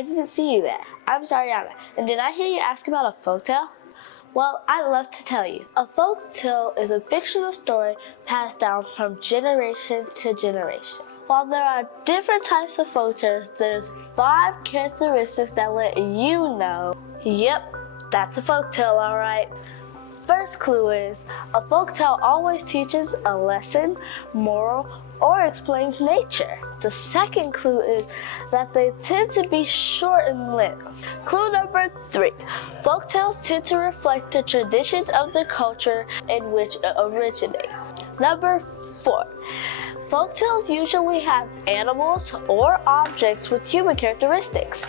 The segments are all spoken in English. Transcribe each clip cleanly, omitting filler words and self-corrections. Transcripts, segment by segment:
I didn't see you there. I'm sorry, Anna. And did I hear you ask about a folktale? Well, I'd love to tell you. A folktale is a fictional story passed down from generation to generation. While there are different types of folktales, there's 5 characteristics that let you know, yep, that's a folktale, all right. First clue is, a folktale always teaches a lesson, moral, or explains nature. The second clue is that they tend to be short and lived. Clue number 3, folktales tend to reflect the traditions of the culture in which it originates. Number 4, folktales usually have animals or objects with human characteristics.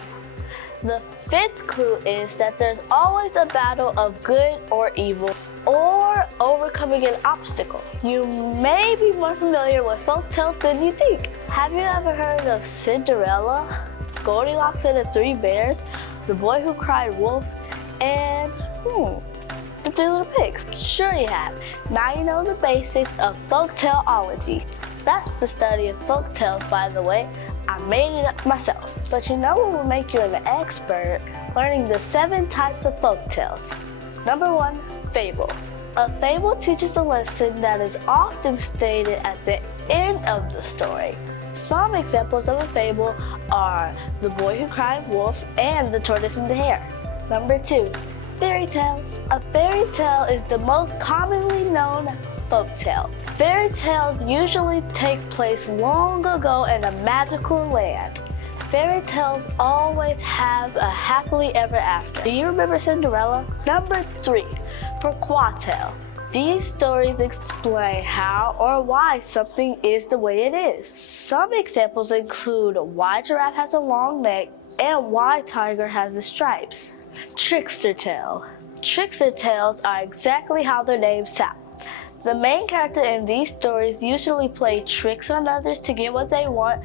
The 5th clue is that there's always a battle of good or evil, or overcoming an obstacle. You may be more familiar with folktales than you think. Have you ever heard of Cinderella, Goldilocks and the 3 Bears, The Boy Who Cried Wolf, and the 3 Little Pigs? Sure you have. Now you know the basics of folktaleology. That's the study of folktales, by the way. I made it up myself. But you know what will make you an expert? Learning the 7 types of folktales. Number 1, fable. A fable teaches a lesson that is often stated at the end of the story. Some examples of a fable are The Boy Who Cried Wolf and The Tortoise and the Hare. Number 2, fairy tales. A fairy tale is the most commonly known folktale. Fairy tales usually take place long ago in a magical land. Fairy tales always have a happily ever after. Do you remember Cinderella? Number 3, folktale. These stories explain how or why something is the way it is. Some examples include why giraffe has a long neck and why tiger has the stripes. Trickster tale. Trickster tales are exactly how their name sounds. The main character in these stories usually play tricks on others to get what they want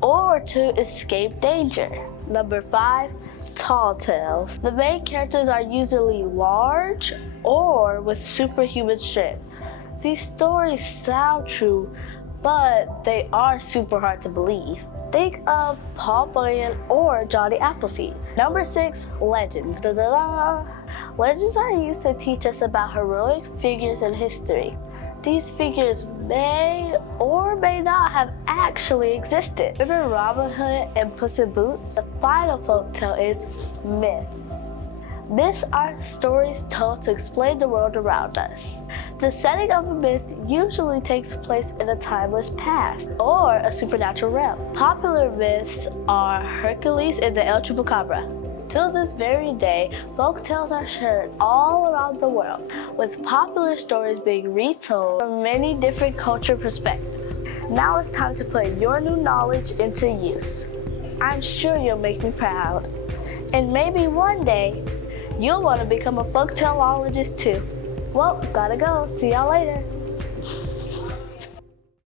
or to escape danger. Number 5, tall tales. The main characters are usually large or with superhuman strength. These stories sound true, but they are super hard to believe. Think of Paul Bunyan or Johnny Appleseed. Number 6, legends. Legends are used to teach us about heroic figures in history. These figures may or may not have actually existed. Remember Robin Hood and Puss in Boots? The final folktale is myth. Myths are stories told to explain the world around us. The setting of a myth usually takes place in a timeless past or a supernatural realm. Popular myths are Hercules and the El Chupacabra. Till this very day, folktales are shared all around the world, with popular stories being retold from many different culture perspectives. Now it's time to put your new knowledge into use. I'm sure you'll make me proud. And maybe one day, you'll want to become a folktaleologist too. Well, gotta go. See y'all later.